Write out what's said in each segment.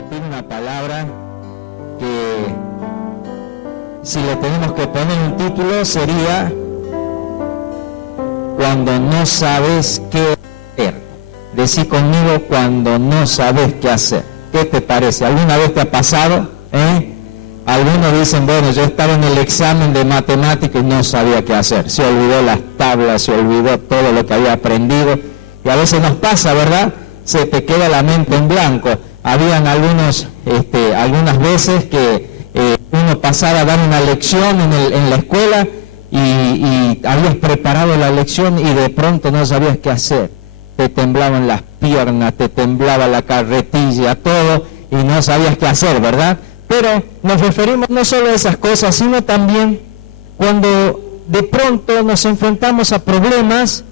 compartir una palabra que, si le tenemos que poner un título, sería Cuando no sabes qué hacer. Decí conmigo, cuando no sabes qué hacer. ¿Qué te parece? ¿Alguna vez te ha pasado? Algunos dicen, bueno, yo estaba en el examen de matemáticas y no sabía qué hacer. Se olvidó las tablas, se olvidó todo lo que había aprendido. Y a veces nos pasa, ¿verdad? Se te queda la mente en blanco. Habían algunas veces que uno pasaba a dar una lección en la escuela y habías preparado la lección y de pronto no sabías qué hacer. Te temblaban las piernas, te temblaba la carretilla, todo, y no sabías qué hacer, ¿verdad? Pero nos referimos no solo a esas cosas, sino también cuando de pronto nos enfrentamos a problemas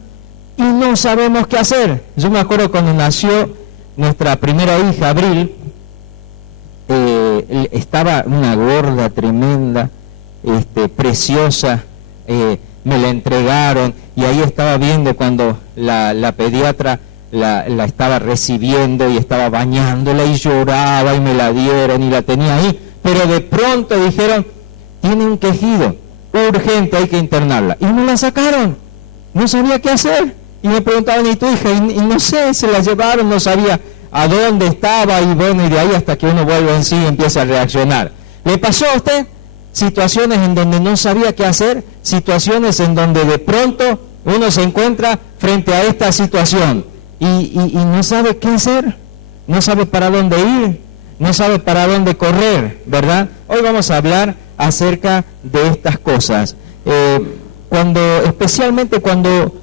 y no sabemos qué hacer. Yo me acuerdo cuando nació nuestra primera hija, Abril, estaba una gorda tremenda, preciosa, me la entregaron y ahí estaba viendo cuando la pediatra la estaba recibiendo y estaba bañándola y lloraba y me la dieron y la tenía ahí, pero de pronto dijeron, tiene un quejido, urgente, hay que internarla, y me la sacaron, no sabía qué hacer, y me preguntaban, ¿y tu hija? Y no sé, se la llevaron, no sabía a dónde estaba, y bueno, y de ahí hasta que uno vuelve en sí y empieza a reaccionar. ¿Le pasó a usted situaciones en donde no sabía qué hacer? Situaciones en donde de pronto uno se encuentra frente a esta situación y no sabe qué hacer, no sabe para dónde ir, no sabe para dónde correr, ¿verdad? Hoy vamos a hablar acerca de estas cosas. Especialmente cuando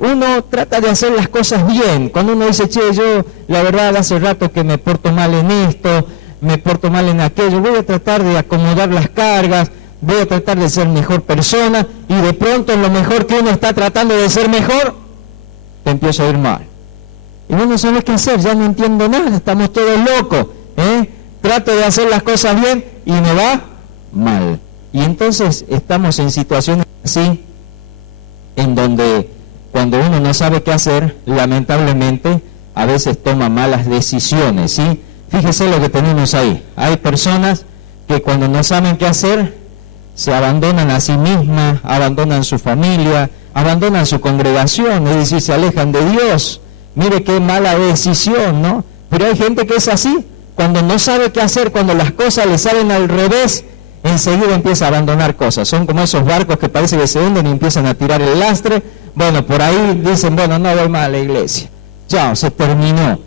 uno trata de hacer las cosas bien, cuando uno dice, che, yo la verdad hace rato que me porto mal en esto, me porto mal en aquello, voy a tratar de acomodar las cargas, voy a tratar de ser mejor persona, y de pronto en lo mejor que uno está tratando de ser mejor, te empieza a ir mal. Y uno no sabe qué hacer, ya no entiendo nada, estamos todos locos, trato de hacer las cosas bien y me va mal. Y entonces estamos en situaciones así, en donde cuando uno no sabe qué hacer, lamentablemente, a veces toma malas decisiones, ¿sí? Fíjese lo que tenemos ahí. Hay personas que cuando no saben qué hacer, se abandonan a sí mismas, abandonan su familia, abandonan su congregación, es decir, se alejan de Dios. Mire qué mala decisión, ¿no? Pero hay gente que es así, cuando no sabe qué hacer, cuando las cosas le salen al revés, enseguida empieza a abandonar cosas. Son como esos barcos que parece que se hunden y empiezan a tirar el lastre. Bueno, por ahí dicen, bueno, no voy más a la iglesia. Ya, se terminó.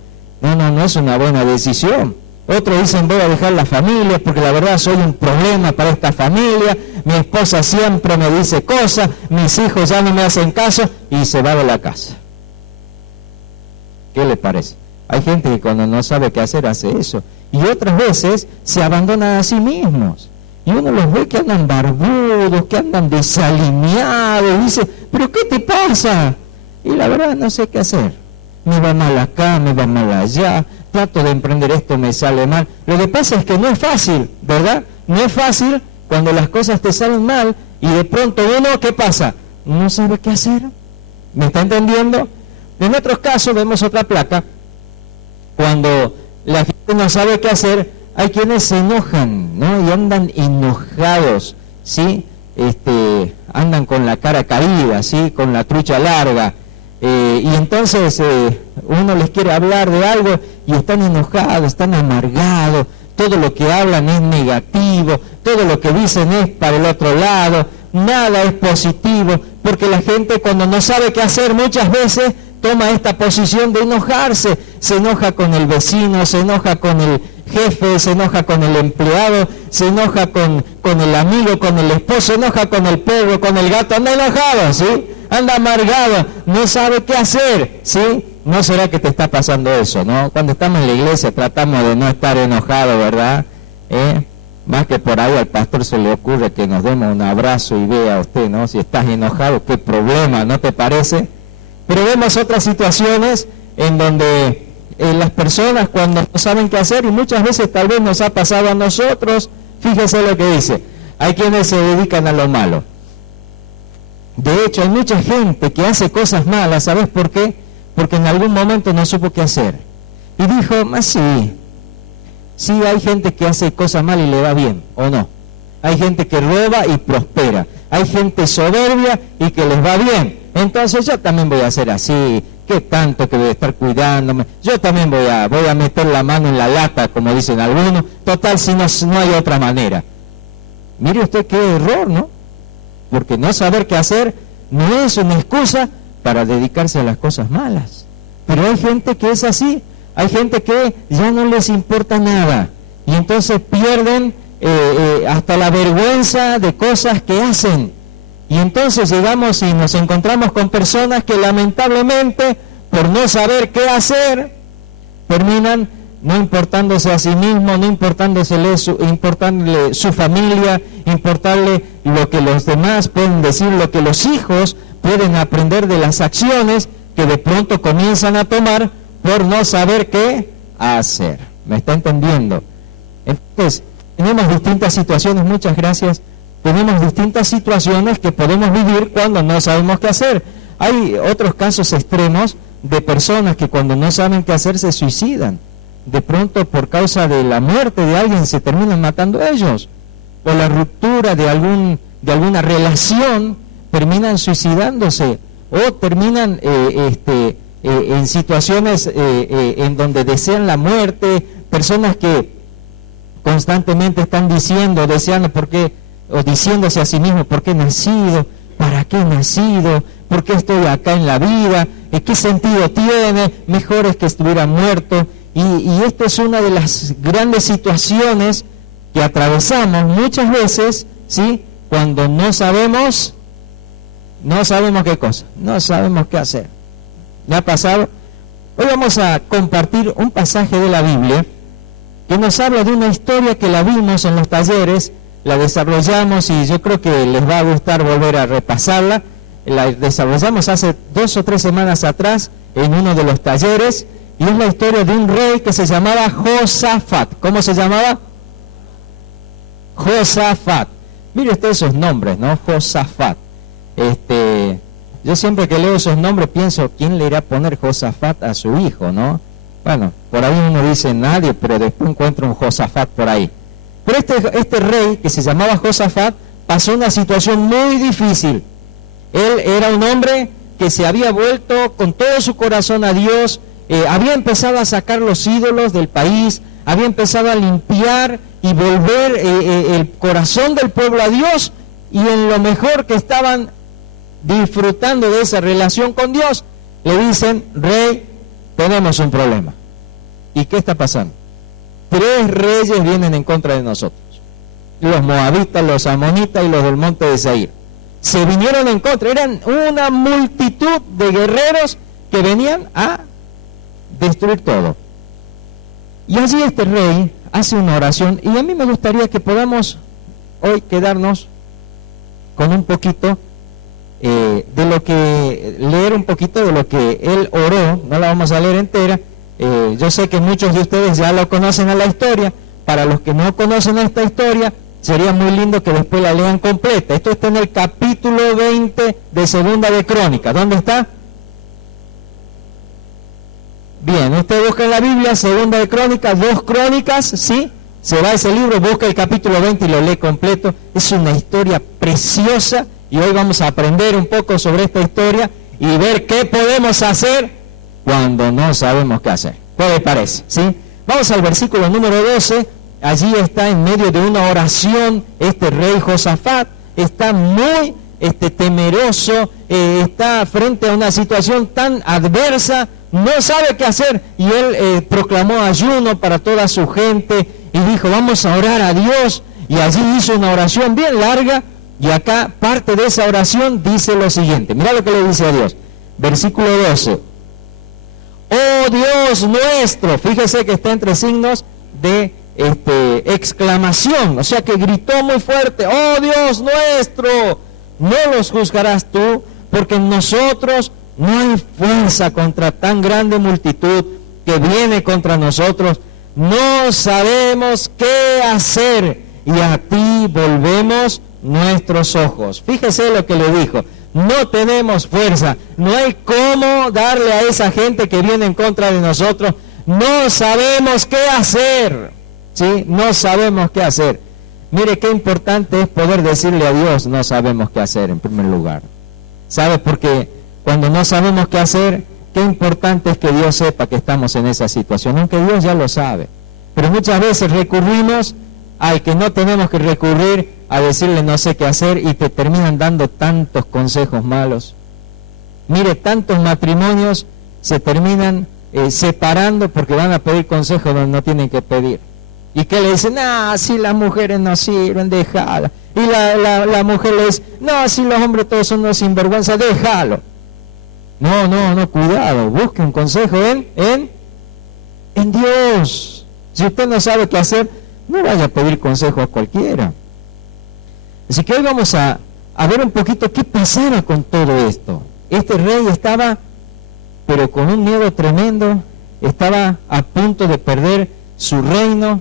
No es una buena decisión. Otros dicen, voy a dejar la familia porque la verdad soy un problema para esta familia, mi esposa siempre me dice cosas, mis hijos ya no me hacen caso, y se va de la casa. ¿Qué le parece? Hay gente que cuando no sabe qué hacer hace eso, y otras veces se abandonan a sí mismos, y uno los ve que andan barbudos, que andan desalineados, y dice, ¿pero qué te pasa? Y la verdad no sé qué hacer. Me va mal acá, me va mal allá, trato de emprender esto, me sale mal. Lo que pasa es que no es fácil, ¿verdad? No es fácil cuando las cosas te salen mal y de pronto uno, ¿qué pasa? No sabe qué hacer. ¿Me está entendiendo? En otros casos vemos otra placa, cuando la gente no sabe qué hacer, hay quienes se enojan, ¿no? Y andan enojados, ¿sí? Andan con la cara caída, ¿sí? Con la trucha larga. Y entonces uno les quiere hablar de algo y están enojados, están amargados, todo lo que hablan es negativo, todo lo que dicen es para el otro lado, nada es positivo, porque la gente cuando no sabe qué hacer muchas veces toma esta posición de enojarse, se enoja con el vecino, se enoja con el jefe, se enoja con el empleado, se enoja con el amigo, con el esposo, se enoja con el perro, con el gato, anda enojado, ¿sí? Anda amargado, no sabe qué hacer, ¿sí? ¿No será que te está pasando eso, no? Cuando estamos en la iglesia tratamos de no estar enojados, ¿verdad? Más que por ahí al pastor se le ocurre que nos demos un abrazo y vea a usted, ¿no? Si estás enojado, qué problema, ¿no te parece? Pero vemos otras situaciones en donde las personas cuando no saben qué hacer, y muchas veces tal vez nos ha pasado a nosotros, fíjese lo que dice, hay quienes se dedican a lo malo. De hecho, hay mucha gente que hace cosas malas, ¿sabes por qué? Porque en algún momento no supo qué hacer. Y dijo, sí, Sí, hay gente que hace cosas mal y le va bien, ¿o no? Hay gente que roba y prospera. Hay gente soberbia y que les va bien. Entonces yo también voy a hacer así. ¿Qué tanto que voy a estar cuidándome? Yo también voy a meter la mano en la lata, como dicen algunos. Total, si no hay otra manera. Mire usted qué error, ¿no? Porque no saber qué hacer no es una excusa para dedicarse a las cosas malas. Pero hay gente que es así. Hay gente que ya no les importa nada. Y entonces pierden hasta la vergüenza de cosas que hacen. Y entonces llegamos y nos encontramos con personas que lamentablemente, por no saber qué hacer, terminan no importándose a sí mismos, no importándole su familia, importarle lo que los demás pueden decir, lo que los hijos pueden aprender de las acciones que de pronto comienzan a tomar por no saber qué hacer. ¿Me está entendiendo? Entonces, tenemos distintas situaciones, muchas gracias. Tenemos distintas situaciones que podemos vivir cuando no sabemos qué hacer. Hay otros casos extremos de personas que cuando no saben qué hacer se suicidan. De pronto, por causa de la muerte de alguien, se terminan matando ellos. O la ruptura de alguna relación, terminan suicidándose. O terminan en situaciones en donde desean la muerte. Personas que constantemente están deseando, ¿por qué? O diciéndose a sí mismo, ¿por qué he nacido? ¿Para qué he nacido? ¿Por qué estoy acá en la vida? ¿Qué sentido tiene? Mejor es que estuviera muerto. Y esta es una de las grandes situaciones que atravesamos muchas veces, ¿sí? Cuando no sabemos qué cosa, no sabemos qué hacer. ¿Me ha pasado? Hoy vamos a compartir un pasaje de la Biblia que nos habla de una historia que la vimos en los talleres, la desarrollamos y yo creo que les va a gustar volver a repasarla. La desarrollamos hace 2 o 3 semanas atrás en uno de los talleres y es la historia de un rey que se llamaba Josafat. ¿Cómo se llamaba? Josafat. Mire usted esos nombres, ¿no? Josafat. Yo siempre que leo esos nombres pienso, ¿quién le irá a poner Josafat a su hijo, no? Bueno, por ahí uno dice nadie, pero después encuentra un Josafat por ahí. Pero este rey, que se llamaba Josafat, pasó una situación muy difícil. Él era un hombre que se había vuelto con todo su corazón a Dios, había empezado a sacar los ídolos del país, había empezado a limpiar y volver el corazón del pueblo a Dios, y en lo mejor que estaban disfrutando de esa relación con Dios, le dicen, rey, tenemos un problema. ¿Y qué está pasando? 3 reyes vienen en contra de nosotros. Los moabitas, los amonitas y los del monte de Seir. Se vinieron en contra. Eran una multitud de guerreros que venían a destruir todo. Y allí este rey hace una oración. Y a mí me gustaría que podamos hoy quedarnos con un poquito de lo que, leer un poquito de lo que él oró. No la vamos a leer entera. Yo sé que muchos de ustedes ya lo conocen a la historia. Para los que no conocen esta historia, sería muy lindo que después la lean completa. Esto está en el capítulo 20 de Segunda de Crónicas. ¿Dónde está? Bien, usted busca en la Biblia Segunda de Crónicas, 2 Crónicas, ¿sí? Se va a ese libro, busca el capítulo 20 y lo lee completo. Es una historia preciosa y hoy vamos a aprender un poco sobre esta historia y ver qué podemos hacer cuando no sabemos qué hacer. ¿Qué le parece? ¿Sí? Vamos al versículo número 12. Allí está en medio de una oración este rey Josafat. Está muy temeroso, está frente a una situación tan adversa, no sabe qué hacer. Y él proclamó ayuno para toda su gente y dijo, vamos a orar a Dios. Y allí hizo una oración bien larga. Y acá parte de esa oración dice lo siguiente. Mira lo que le dice a Dios. Versículo 12. Oh Dios nuestro, fíjese que está entre signos de exclamación, o sea que gritó muy fuerte, oh Dios nuestro, no los juzgarás tú, porque en nosotros no hay fuerza contra tan grande multitud que viene contra nosotros, no sabemos qué hacer y a ti volvemos nuestros ojos. Fíjese lo que le dijo. No tenemos fuerza, no hay cómo darle a esa gente que viene en contra de nosotros, no sabemos qué hacer, ¿sí? No sabemos qué hacer. Mire qué importante es poder decirle a Dios, no sabemos qué hacer en primer lugar. ¿Sabe? Porque cuando no sabemos qué hacer, qué importante es que Dios sepa que estamos en esa situación, aunque Dios ya lo sabe. Pero muchas veces recurrimos al que no tenemos que recurrir a decirle no sé qué hacer y te terminan dando tantos consejos malos. Mire, tantos matrimonios se terminan separando porque van a pedir consejos donde no tienen que pedir. ¿Y qué le dicen? Si las mujeres no sirven, déjala. Y la mujer le dice, no, si los hombres todos son unos sinvergüenza, déjalo. No, cuidado, busque un consejo en Dios. Si usted no sabe qué hacer, no vaya a pedir consejo a cualquiera. Así que hoy vamos a ver un poquito qué pasaba con todo esto. Este rey estaba, pero con un miedo tremendo, estaba a punto de perder su reino,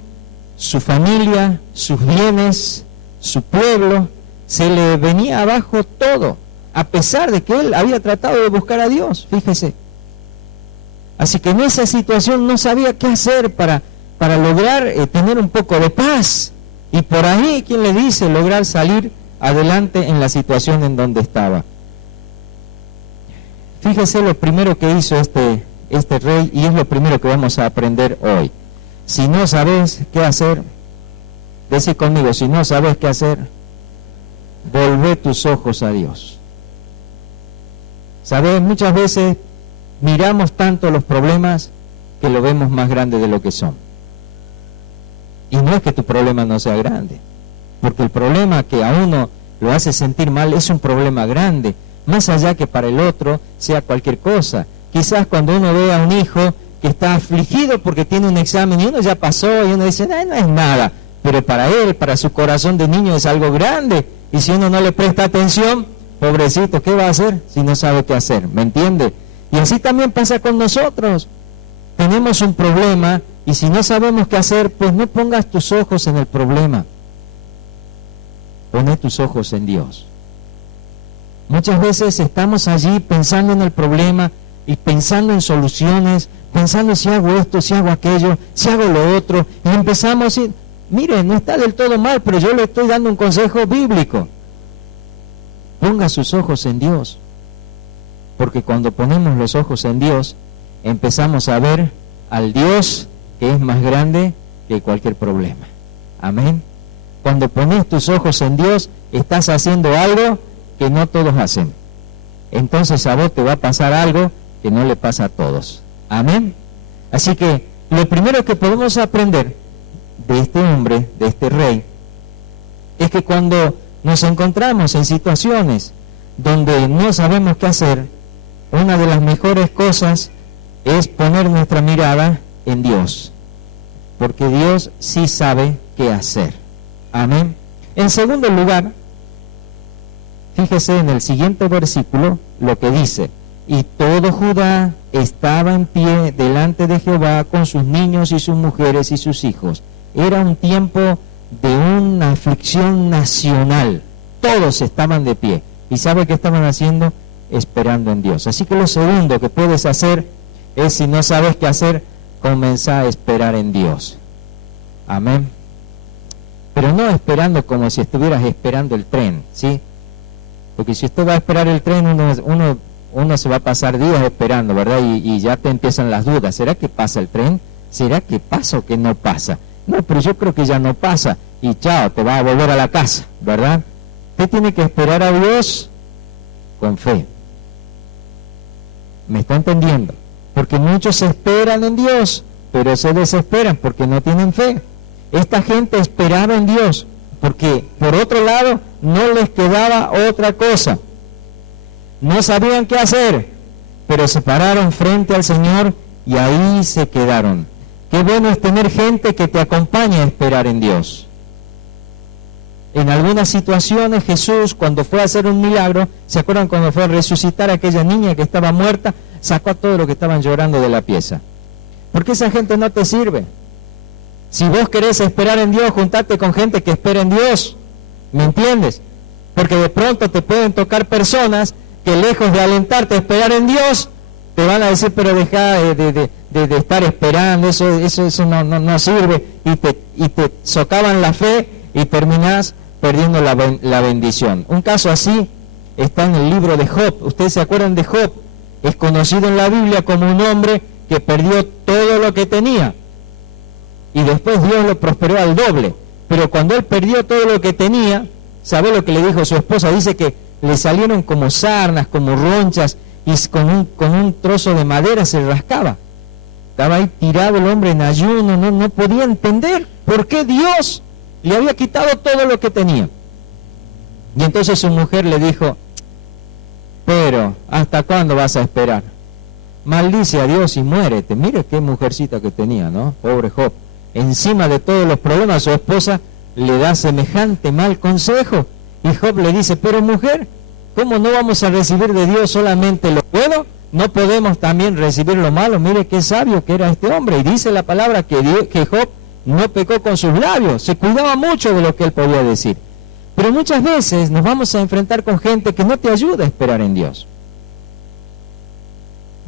su familia, sus bienes, su pueblo. Se le venía abajo todo, a pesar de que él había tratado de buscar a Dios, fíjese. Así que en esa situación no sabía qué hacer para lograr tener un poco de paz. Y por ahí, ¿quién le dice? Lograr salir adelante en la situación en donde estaba. Fíjese lo primero que hizo este rey, y es lo primero que vamos a aprender hoy. Si no sabes qué hacer, decí conmigo, si no sabes qué hacer, volvé tus ojos a Dios. ¿Sabes? Muchas veces miramos tanto los problemas que lo vemos más grande de lo que son. Y no es que tu problema no sea grande, porque el problema que a uno lo hace sentir mal es un problema grande, más allá que para el otro sea cualquier cosa. Quizás cuando uno ve a un hijo que está afligido porque tiene un examen y uno ya pasó y uno dice, no es nada, pero para él, para su corazón de niño es algo grande, y si uno no le presta atención, pobrecito, ¿qué va a hacer si no sabe qué hacer? ¿Me entiende? Y así también pasa con nosotros. Tenemos un problema y si no sabemos qué hacer, pues no pongas tus ojos en el problema. Pone tus ojos en Dios. Muchas veces estamos allí pensando en el problema y pensando en soluciones, pensando si hago esto, si hago aquello, si hago lo otro, y empezamos a decir, mire, no está del todo mal, pero yo le estoy dando un consejo bíblico. Ponga sus ojos en Dios, porque cuando ponemos los ojos en Dios, empezamos a ver al Dios que es más grande que cualquier problema. Amén. Cuando pones tus ojos en Dios, estás haciendo algo que no todos hacen. Entonces a vos te va a pasar algo que no le pasa a todos. Amén. Así que lo primero que podemos aprender de este hombre, de este rey, es que cuando nos encontramos en situaciones donde no sabemos qué hacer, una de las mejores cosas es poner nuestra mirada en Dios, porque Dios sí sabe qué hacer. Amén. En segundo lugar, fíjese en el siguiente versículo lo que dice: y todo Judá estaba en pie delante de Jehová con sus niños y sus mujeres y sus hijos. Era un tiempo de una aflicción nacional. Todos estaban de pie. ¿Y sabe qué estaban haciendo? Esperando en Dios. Así que lo segundo que puedes hacer es, si no sabes qué hacer, comenzar a esperar en Dios. Amén. Pero no esperando como si estuvieras esperando el tren, ¿sí? Porque si usted va a esperar el tren, uno se va a pasar días esperando, ¿verdad? Y ya te empiezan las dudas. ¿Será que pasa el tren? ¿Será que pasa o que no pasa? No, pero yo creo que ya no pasa. Y chao, te va a volver a la casa, ¿verdad? Usted tiene que esperar a Dios con fe. ¿Me está entendiendo? Porque muchos esperan en Dios, pero se desesperan porque no tienen fe. Esta gente esperaba en Dios, porque por otro lado no les quedaba otra cosa. No sabían qué hacer, pero se pararon frente al Señor y ahí se quedaron. Qué bueno es tener gente que te acompañe a esperar en Dios. En algunas situaciones Jesús, cuando fue a hacer un milagro, ¿se acuerdan cuando fue a resucitar a aquella niña que estaba muerta? Sacó a todos los que estaban llorando de la pieza. Porque esa gente no te sirve. Si vos querés esperar en Dios, juntate con gente que espera en Dios. ¿Me entiendes? Porque de pronto te pueden tocar personas que, lejos de alentarte a esperar en Dios, te van a decir, pero deja de de estar esperando, eso no sirve, y te socavan la fe y terminás perdiendo la bendición. Un caso así está en el libro de Job. Ustedes se acuerdan de Job, es conocido en la Biblia como un hombre que perdió todo lo que tenía y después Dios lo prosperó al doble. Pero cuando él perdió todo lo que tenía, ¿sabe lo que le dijo su esposa? Dice que le salieron como sarnas, como ronchas, y con un trozo de madera se rascaba. Estaba ahí tirado el hombre en ayuno, no podía entender por qué Dios le había quitado todo lo que tenía. Y entonces su mujer le dijo: pero, ¿hasta cuándo vas a esperar? Maldice a Dios y muérete. Mire qué mujercita que tenía, ¿no? Pobre Job. Encima de todos los problemas, su esposa le da semejante mal consejo. Y Job le dice: pero mujer, ¿cómo no vamos a recibir de Dios solamente lo bueno? ¿No podemos también recibir lo malo? Mire qué sabio que era este hombre. Y dice la palabra que Job no pecó con sus labios, se cuidaba mucho de lo que él podía decir. Pero muchas veces nos vamos a enfrentar con gente que no te ayuda a esperar en Dios.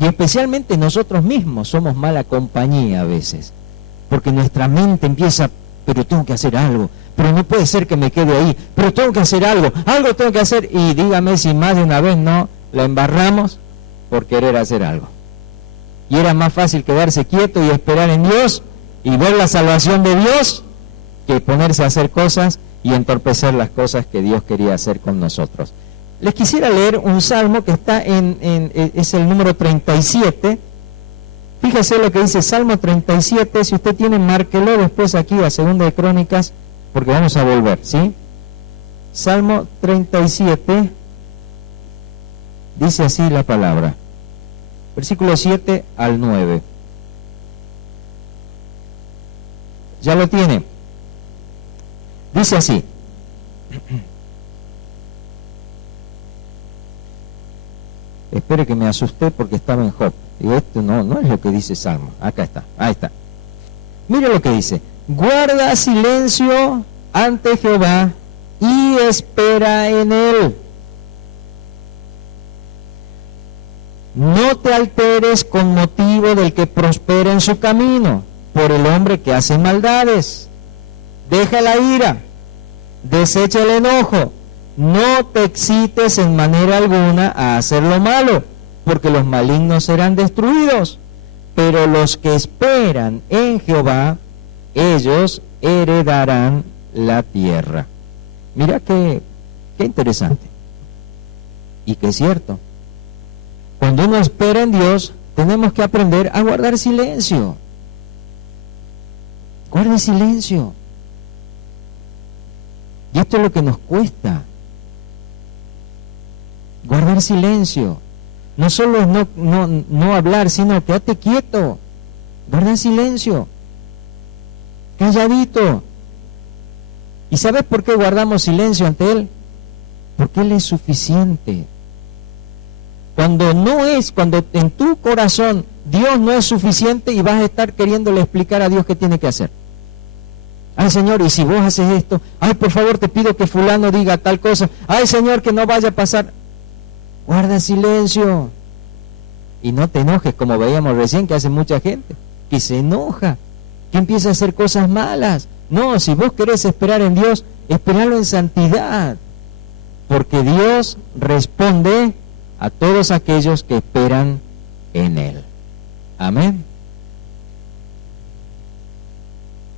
Y especialmente nosotros mismos somos mala compañía a veces, porque nuestra mente empieza: pero tengo que hacer algo, pero no puede ser que me quede ahí, pero tengo que hacer algo tengo que hacer. Y dígame si más de una vez no la embarramos por querer hacer algo. Y era más fácil quedarse quieto y esperar en Dios y ver la salvación de Dios que ponerse a hacer cosas y entorpecer las cosas que Dios quería hacer con nosotros. Les quisiera leer un salmo que está es el número 37. Fíjese lo que dice Salmo 37. Si usted tiene, márquelo después aquí a 2 de Crónicas, porque vamos a volver, ¿sí? Salmo 37, dice así la palabra, versículo 7 al 9. ¿Ya lo tiene? Dice así: espere que me asusté porque estaba en Job. Digo, esto no es lo que dice Salmo. Acá está, ahí está. Mire lo que dice: guarda silencio ante Jehová y espera en él. No te alteres con motivo del que prospera en su camino, por el hombre que hace maldades. Deja la ira, desecha el enojo, no te excites en manera alguna a hacer lo malo, porque los malignos serán destruidos, pero los que esperan en Jehová, ellos heredarán la tierra. Mira qué interesante, y qué cierto. Cuando uno espera en Dios, tenemos que aprender a guardar silencio. Guarde silencio. Y esto es lo que nos cuesta. Guardar silencio. No solo es no hablar, sino quédate quieto. Guarda silencio. Calladito. ¿Y sabes por qué guardamos silencio ante Él? Porque Él es suficiente. Cuando en tu corazón Dios no es suficiente y vas a estar queriéndole explicar a Dios qué tiene que hacer. Ay, Señor, y si vos haces esto, ay, por favor, te pido que fulano diga tal cosa. Ay, Señor, que no vaya a pasar. Guarda silencio. Y no te enojes, como veíamos recién que hace mucha gente, que se enoja, que empieza a hacer cosas malas. No, si vos querés esperar en Dios, esperalo en santidad, porque Dios responde a todos aquellos que esperan en Él. Amén.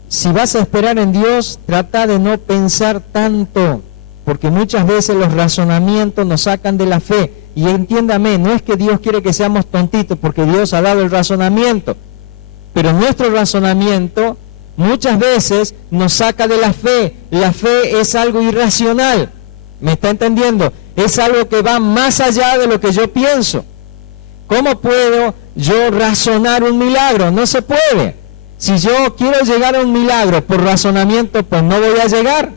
Si vas a esperar en Dios, trata de no pensar tanto, porque muchas veces los razonamientos nos sacan de la fe. Y entiéndame, no es que Dios quiere que seamos tontitos, porque Dios ha dado el razonamiento, pero nuestro razonamiento muchas veces nos saca de la fe. La fe es algo irracional, ¿me está entendiendo? Es algo que va más allá de lo que yo pienso. ¿Cómo puedo yo razonar un milagro? No se puede. Si yo quiero llegar a un milagro por razonamiento, pues no voy a llegar.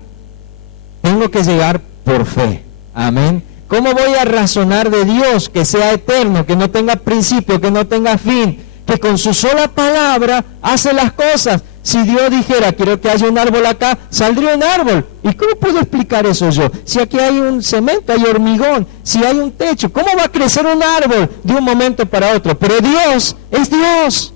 Tengo que llegar por fe. Amén. ¿Cómo voy a razonar de Dios que sea eterno, que no tenga principio, que no tenga fin, que con su sola palabra hace las cosas? Si Dios dijera, quiero que haya un árbol acá, saldría un árbol. ¿Y cómo puedo explicar eso yo? Si aquí hay un cemento, hay hormigón, si hay un techo, ¿cómo va a crecer un árbol de un momento para otro? Pero Dios es Dios.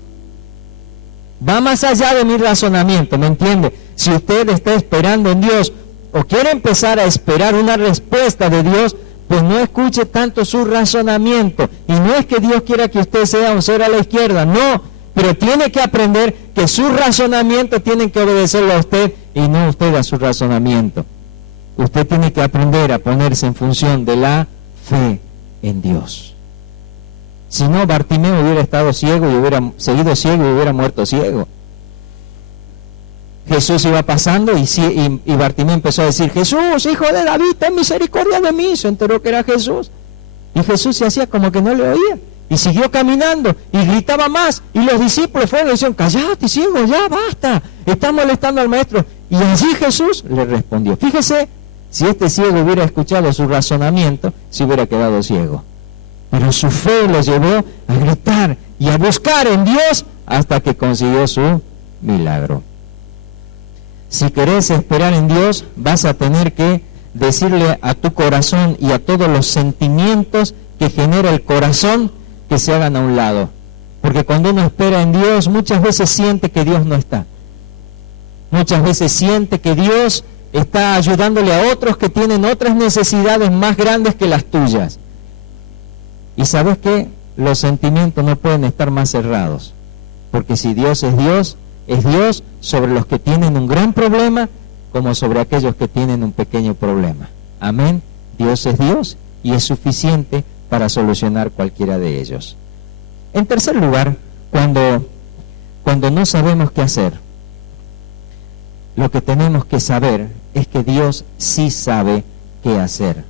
va más allá de mi razonamiento, ¿me entiende? Si usted está esperando en Dios o quiere empezar a esperar una respuesta de Dios, pues no escuche tanto su razonamiento. Y no es que Dios quiera que usted sea un cero a la izquierda, no, pero tiene que aprender que su razonamiento tiene que obedecerlo a usted y no usted a su razonamiento. Usted tiene que aprender a ponerse en función de la fe en Dios. Si no, Bartimeo hubiera estado ciego y hubiera seguido ciego y hubiera muerto ciego. Jesús iba pasando y Bartimeo empezó a decir: Jesús, hijo de David, ten misericordia de mí. Se enteró que era Jesús. Y Jesús se hacía como que no le oía. Y siguió caminando y gritaba más. Y los discípulos fueron y le decían: cállate, ciego, ya basta. Está molestando al maestro. Y allí Jesús le respondió. Fíjese, si este ciego hubiera escuchado su razonamiento, se hubiera quedado ciego. Pero su fe lo llevó a gritar y a buscar en Dios hasta que consiguió su milagro. Si querés esperar en Dios, vas a tener que decirle a tu corazón y a todos los sentimientos que genera el corazón que se hagan a un lado. Porque cuando uno espera en Dios, muchas veces siente que Dios no está. Muchas veces siente que Dios está ayudándole a otros que tienen otras necesidades más grandes que las tuyas. Y ¿sabes qué? Los sentimientos no pueden estar más cerrados. Porque si Dios es Dios sobre los que tienen un gran problema como sobre aquellos que tienen un pequeño problema. Amén. Dios es Dios y es suficiente para solucionar cualquiera de ellos. En tercer lugar, cuando no sabemos qué hacer, lo que tenemos que saber es que Dios sí sabe qué hacer.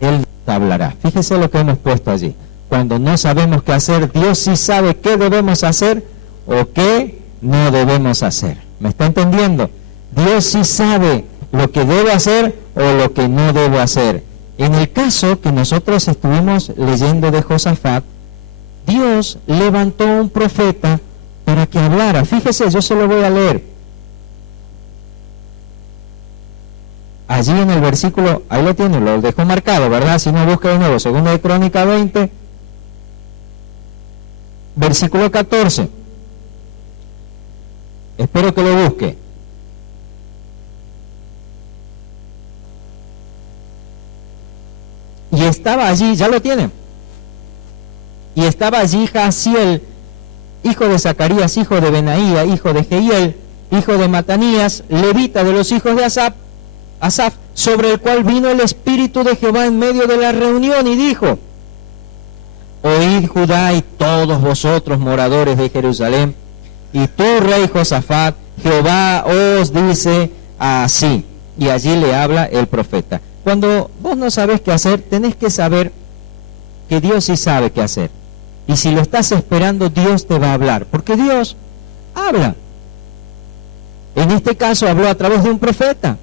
Él te hablará. Fíjese lo que hemos puesto allí. Cuando no sabemos qué hacer, Dios sí sabe qué debemos hacer o qué no debemos hacer. ¿Me está entendiendo? Dios sí sabe lo que debe hacer o lo que no debe hacer. En el caso que nosotros estuvimos leyendo de Josafat, Dios levantó un profeta para que hablara. Fíjese, yo se lo voy a leer. Allí en el versículo, ahí lo tiene, lo dejó marcado, ¿verdad? Si no, busca de nuevo, 2 de Crónica 20, versículo 14. Espero que lo busque. Y estaba allí, ya lo tiene. Y estaba allí Jaasiel, hijo de Zacarías, hijo de Benaía, hijo de Jehiel, hijo de Matanías, levita de los hijos de Asaf, sobre el cual vino el Espíritu de Jehová en medio de la reunión y dijo: oíd Judá y todos vosotros moradores de Jerusalén, y tú, rey Josafat, Jehová os dice así. Y allí le habla el profeta. Cuando vos no sabés qué hacer, tenés que saber que Dios sí sabe qué hacer. Y si lo estás esperando, Dios te va a hablar, porque Dios habla. En este caso habló a través de un profeta.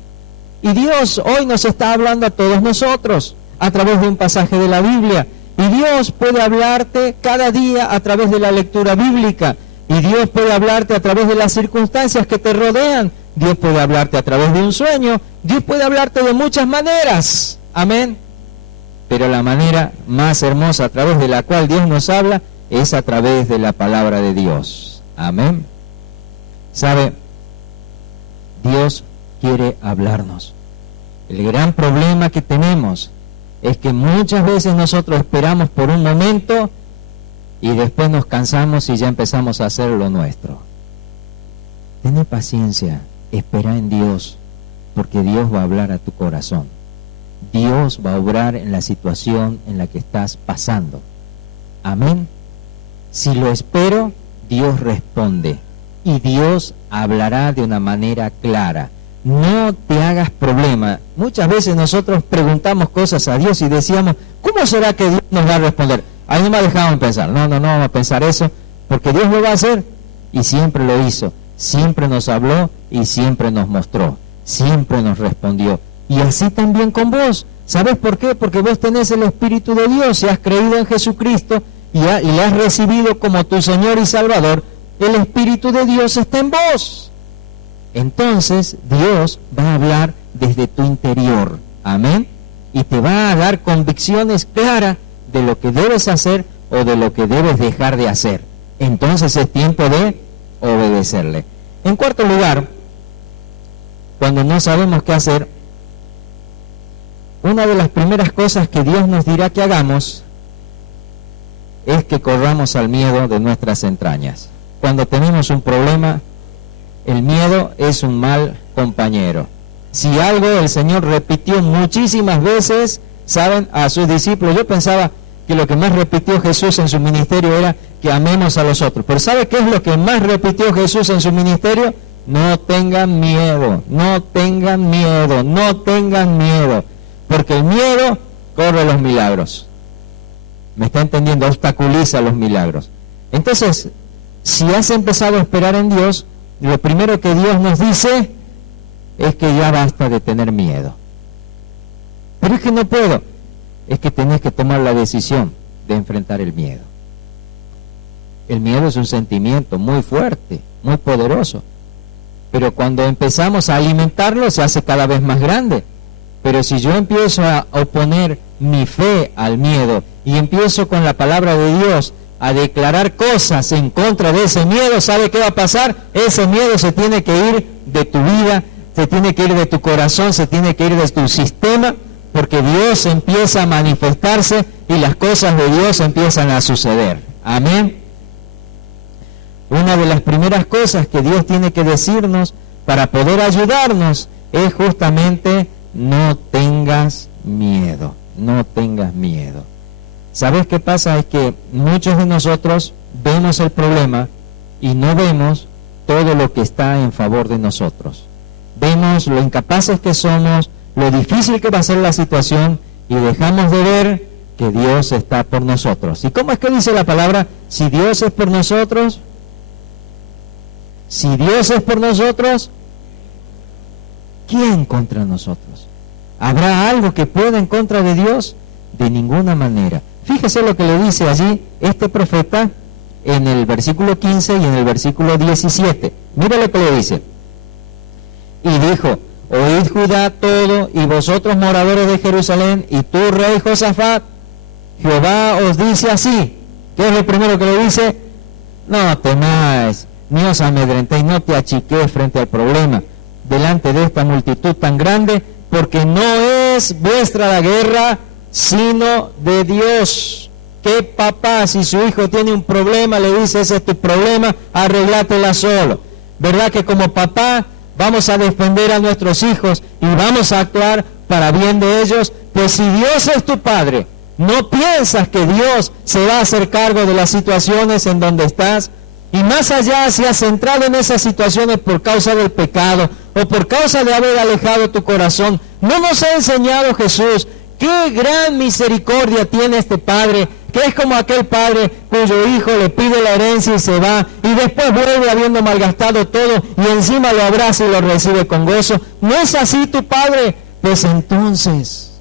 Y Dios hoy nos está hablando a todos nosotros a través de un pasaje de la Biblia. Y Dios puede hablarte cada día a través de la lectura bíblica. Y Dios puede hablarte a través de las circunstancias que te rodean. Dios puede hablarte a través de un sueño. Dios puede hablarte de muchas maneras. Amén. Pero la manera más hermosa a través de la cual Dios nos habla es a través de la palabra de Dios. Amén. ¿Sabe? Dios quiere hablarnos. El gran problema que tenemos es que muchas veces nosotros esperamos por un momento y después nos cansamos y ya empezamos a hacer lo nuestro. Ten paciencia, espera en Dios, porque Dios va a hablar a tu corazón. Dios va a obrar en la situación en la que estás pasando. Amén. Si lo espero, Dios responde y Dios hablará de una manera clara. No te hagas problema. Muchas veces nosotros preguntamos cosas a Dios y decíamos: ¿cómo será que Dios nos va a responder? Ahí no me dejaban pensar. No vamos a pensar eso, porque Dios lo va a hacer. Y siempre lo hizo. Siempre nos habló y siempre nos mostró. Siempre nos respondió. Y así también con vos. ¿Sabes por qué? Porque vos tenés el Espíritu de Dios y has creído en Jesucristo y le has recibido como tu Señor y Salvador. El Espíritu de Dios está en vos. Entonces Dios va a hablar desde tu interior. Amén. Y te va a dar convicciones claras de lo que debes hacer o de lo que debes dejar de hacer. Entonces es tiempo de obedecerle. En cuarto lugar, cuando no sabemos qué hacer, una de las primeras cosas que Dios nos dirá que hagamos es que corramos al miedo de nuestras entrañas. Cuando tenemos un problema, el miedo es un mal compañero. Si algo el Señor repitió muchísimas veces, saben, a sus discípulos, yo pensaba que lo que más repitió Jesús en su ministerio era que amemos a los otros. Pero ¿sabe qué es lo que más repitió Jesús en su ministerio? No tengan miedo, no tengan miedo, no tengan miedo. Porque el miedo corre los milagros. ¿Me está entendiendo? Obstaculiza los milagros. Entonces, si has empezado a esperar en Dios, lo primero que Dios nos dice es que ya basta de tener miedo. Pero es que no puedo. Es que tenés que tomar la decisión de enfrentar el miedo. El miedo es un sentimiento muy fuerte, muy poderoso. Pero cuando empezamos a alimentarlo, se hace cada vez más grande. Pero si yo empiezo a oponer mi fe al miedo y empiezo con la palabra de Dios a declarar cosas en contra de ese miedo, ¿sabe qué va a pasar? Ese miedo se tiene que ir de tu vida, se tiene que ir de tu corazón, se tiene que ir de tu sistema, porque Dios empieza a manifestarse y las cosas de Dios empiezan a suceder. Amén. Una de las primeras cosas que Dios tiene que decirnos para poder ayudarnos es justamente: no tengas miedo, no tengas miedo. ¿Sabes qué pasa? Es que muchos de nosotros vemos el problema y no vemos todo lo que está en favor de nosotros. Vemos lo incapaces que somos, lo difícil que va a ser la situación, y dejamos de ver que Dios está por nosotros. ¿Y cómo es que dice la palabra? Si Dios es por nosotros, si Dios es por nosotros, ¿quién contra nosotros? ¿Habrá algo que pueda en contra de Dios? De ninguna manera. Fíjese lo que le dice allí este profeta en el versículo 15 y en el versículo 17. Mira lo que le dice. Y dijo: oíd Judá todo, y vosotros moradores de Jerusalén, y tú, rey Josafat, Jehová os dice así. ¿Qué es lo primero que le dice? No temáis, ni os amedrentéis, no te achiquéis frente al problema, delante de esta multitud tan grande, porque no es vuestra la guerra, sino de Dios. ¿Qué papá, si su hijo tiene un problema, le dice: ese es tu problema, arreglátela solo? ¿Verdad que como papá vamos a defender a nuestros hijos y vamos a actuar para bien de ellos? Pues si Dios es tu padre, ¿no piensas que Dios se va a hacer cargo de las situaciones en donde estás? Y más allá, si has entrado en esas situaciones por causa del pecado o por causa de haber alejado tu corazón, ¿no nos ha enseñado Jesús qué gran misericordia tiene este padre, que es como aquel padre cuyo hijo le pide la herencia y se va, y después vuelve habiendo malgastado todo, y encima lo abraza y lo recibe con gozo? ¿No es así tu padre? Pues entonces,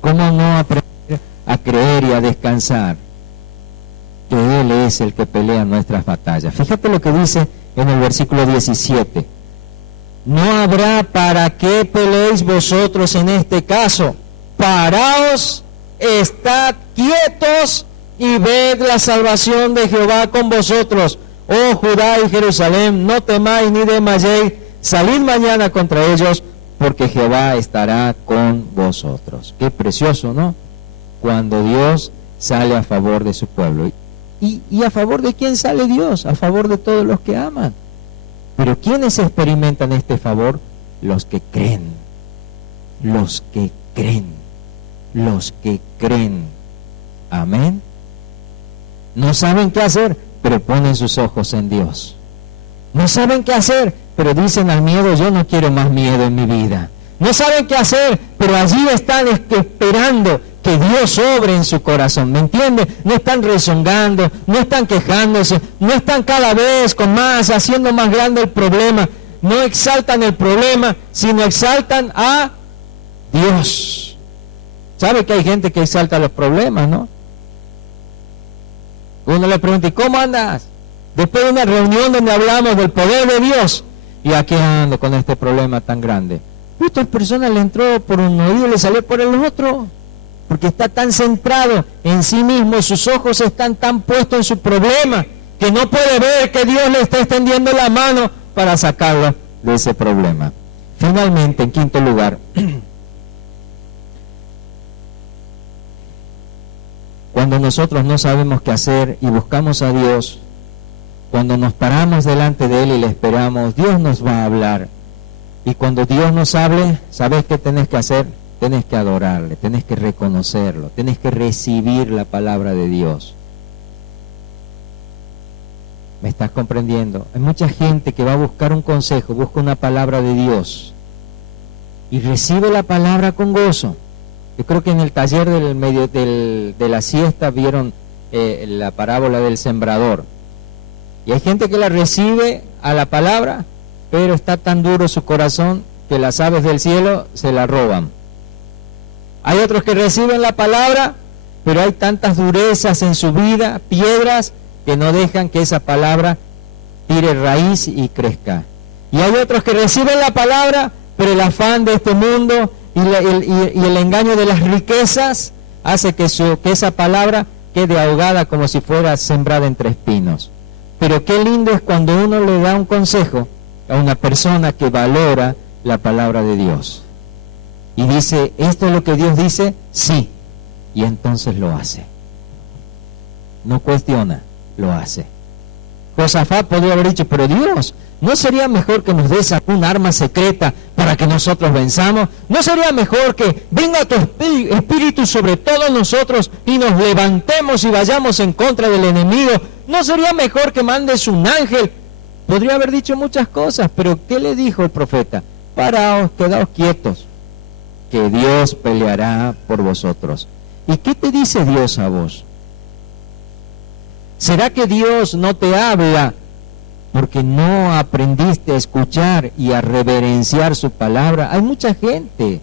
¿cómo no aprender a creer y a descansar que Él es el que pelea nuestras batallas? Fíjate lo que dice en el versículo 17. No habrá para qué peleéis vosotros en este caso. Paraos, estad quietos y ved la salvación de Jehová con vosotros. Oh Judá y Jerusalén, no temáis ni desmayéis, salid mañana contra ellos, porque Jehová estará con vosotros. Qué precioso, ¿no? Cuando Dios sale a favor de su pueblo. ¿Y a favor de quién sale Dios? A favor de todos los que aman. Pero ¿quiénes experimentan este favor? Los que creen. Los que creen. Los que creen. Amén. No saben qué hacer, pero ponen sus ojos en Dios. No saben qué hacer, pero dicen al miedo: yo no quiero más miedo en mi vida. No saben qué hacer, pero allí están esperando que Dios obre en su corazón, ¿me entiende? No están rezongando, no están quejándose, no están cada vez con más, haciendo más grande el problema. No exaltan el problema, sino exaltan a Dios. ¿Sabe que hay gente que exalta los problemas, no? Uno le pregunta: ¿y cómo andas? Después de una reunión donde hablamos del poder de Dios, y aquí ando con este problema tan grande. Esta persona le entró por un oído y le salió por el otro, porque está tan centrado en sí mismo, sus ojos están tan puestos en su problema, que no puede ver que Dios le está extendiendo la mano para sacarlo de ese problema. Finalmente, en quinto lugar, cuando nosotros no sabemos qué hacer y buscamos a Dios, cuando nos paramos delante de Él y le esperamos, Dios nos va a hablar. Y cuando Dios nos hable, ¿sabes qué tenés que hacer? Tenés que adorarle, tenés que reconocerlo, tenés que recibir la palabra de Dios. ¿Me estás comprendiendo? Hay mucha gente que va a buscar un consejo, busca una palabra de Dios y recibe la palabra con gozo. Yo creo que en el taller de la siesta vieron la parábola del sembrador. Y hay gente que la recibe a la palabra, pero está tan duro su corazón que las aves del cielo se la roban. Hay otros que reciben la palabra, pero hay tantas durezas en su vida, piedras, que no dejan que esa palabra tire raíz y crezca. Y hay otros que reciben la palabra, pero el afán de este mundo y el engaño de las riquezas hace que esa palabra quede ahogada como si fuera sembrada entre espinos. Pero qué lindo es cuando uno le da un consejo a una persona que valora la palabra de Dios y dice, ¿esto es lo que Dios dice? Sí, y entonces lo hace. No cuestiona, lo hace. Josafat podría haber dicho, pero Dios, ¿no sería mejor que nos des un arma secreta para que nosotros venzamos? ¿No sería mejor que venga tu espíritu sobre todos nosotros y nos levantemos y vayamos en contra del enemigo? ¿No sería mejor que mandes un ángel? Podría haber dicho muchas cosas, pero ¿qué le dijo el profeta? Paraos, quedaos quietos, que Dios peleará por vosotros. ¿Y qué te dice Dios a vos? ¿Será que Dios no te habla porque no aprendiste a escuchar y a reverenciar su palabra? Hay mucha gente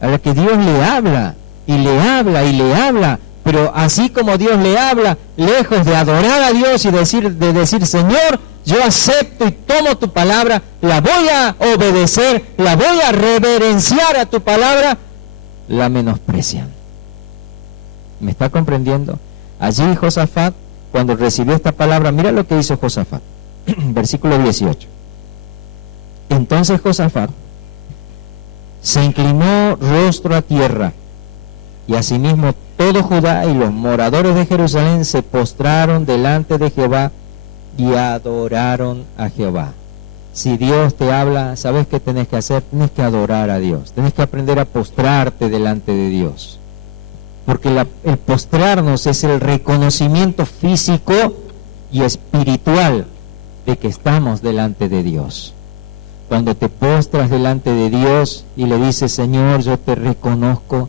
a la que Dios le habla y le habla y le habla, pero así como Dios le habla, lejos de adorar a Dios y de decir, Señor, yo acepto y tomo tu palabra, la voy a obedecer, la voy a reverenciar a tu palabra, la menosprecian. ¿Me está comprendiendo? Allí Josafat, cuando recibió esta palabra, mira lo que hizo Josafat, versículo 18. Entonces Josafat se inclinó rostro a tierra, y asimismo todo Judá y los moradores de Jerusalén se postraron delante de Jehová y adoraron a Jehová. Si Dios te habla, ¿sabes qué tenés que hacer? Tenés que adorar a Dios, tenés que aprender a postrarte delante de Dios. Porque el postrarnos es el reconocimiento físico y espiritual de que estamos delante de Dios. Cuando te postras delante de Dios y le dices, Señor, yo te reconozco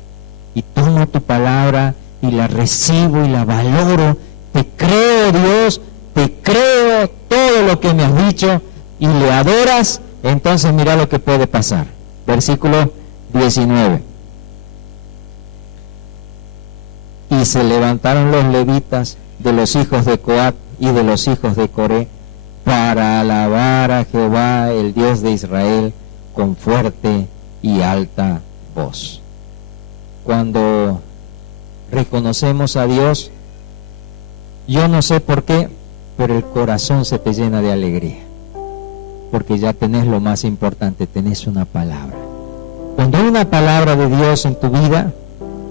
y tomo tu palabra y la recibo y la valoro, te creo, Dios, te creo todo lo que me has dicho, y le adoras, entonces mira lo que puede pasar. Versículo 19. Y se levantaron los levitas de los hijos de Coat y de los hijos de Coré para alabar a Jehová, el Dios de Israel, con fuerte y alta voz. Cuando reconocemos a Dios, yo no sé por qué, pero el corazón se te llena de alegría, porque ya tenés lo más importante, tenés una palabra. Cuando hay una palabra de Dios en tu vida,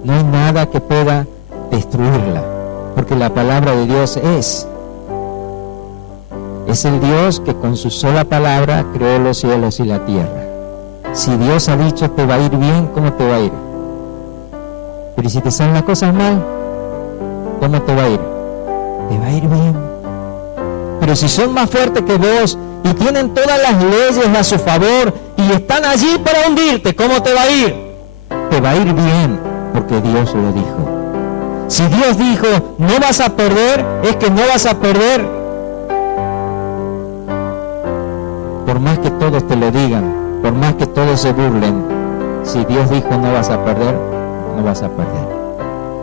no hay nada que pueda destruirla, porque la palabra de Dios es el Dios que con su sola palabra creó los cielos y la tierra. Si Dios ha dicho te va a ir bien, ¿cómo te va a ir? Pero si te salen las cosas mal, ¿cómo te va a ir? Te va a ir bien. Pero si son más fuertes que vos y tienen todas las leyes a su favor y están allí para hundirte, ¿cómo te va a ir? Te va a ir bien, porque Dios lo dijo. Si Dios dijo, no vas a perder, es que no vas a perder. Por más que todos te lo digan, por más que todos se burlen, si Dios dijo no vas a perder, no vas a perder.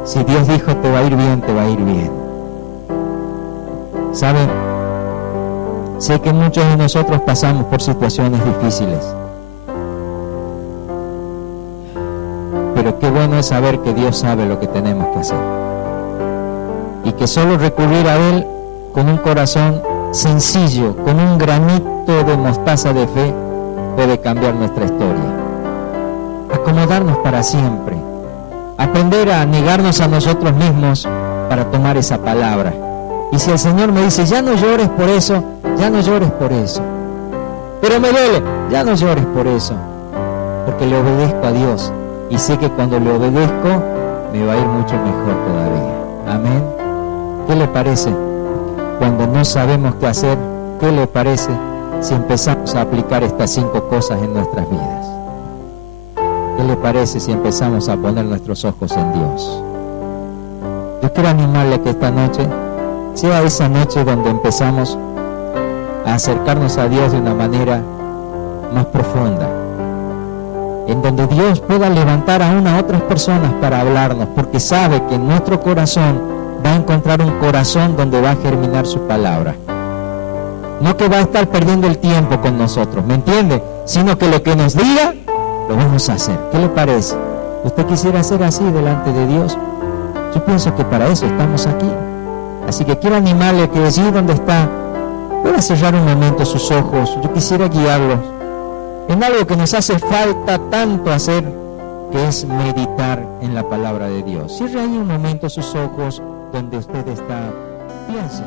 Si Dios dijo te va a ir bien, te va a ir bien. ¿Saben? Sé que muchos de nosotros pasamos por situaciones difíciles, pero qué bueno es saber que Dios sabe lo que tenemos que hacer y que solo recurrir a Él con un corazón sencillo, con un granito de mostaza de fe, puede cambiar nuestra historia. Acomodarnos para siempre, aprender a negarnos a nosotros mismos para tomar esa palabra. Y si el Señor me dice, ya no llores por eso, ya no llores por eso. Pero me duele, ya no llores por eso, porque le obedezco a Dios y sé que cuando le obedezco me va a ir mucho mejor todavía. Amén. ¿Qué le parece? Cuando no sabemos qué hacer, ¿qué le parece si empezamos a aplicar estas 5 cosas en nuestras vidas? ¿Qué le parece si empezamos a poner nuestros ojos en Dios? Yo quiero animarle a que esta noche sea esa noche donde empezamos a acercarnos a Dios de una manera más profunda, en donde Dios pueda levantar aún a otras personas para hablarnos, porque sabe que en nuestro corazón va a encontrar un corazón donde va a germinar su palabra. No que va a estar perdiendo el tiempo con nosotros, ¿me entiende? Sino que lo que nos diga, lo vamos a hacer. ¿Qué le parece? ¿Usted quisiera ser así delante de Dios? Yo pienso que para eso estamos aquí. Así que quiero animarle a que allí donde está, pueda cerrar un momento sus ojos. Yo quisiera guiarlos en algo que nos hace falta tanto hacer, que es meditar en la palabra de Dios. Cierre ahí un momento sus ojos donde usted está. Piense.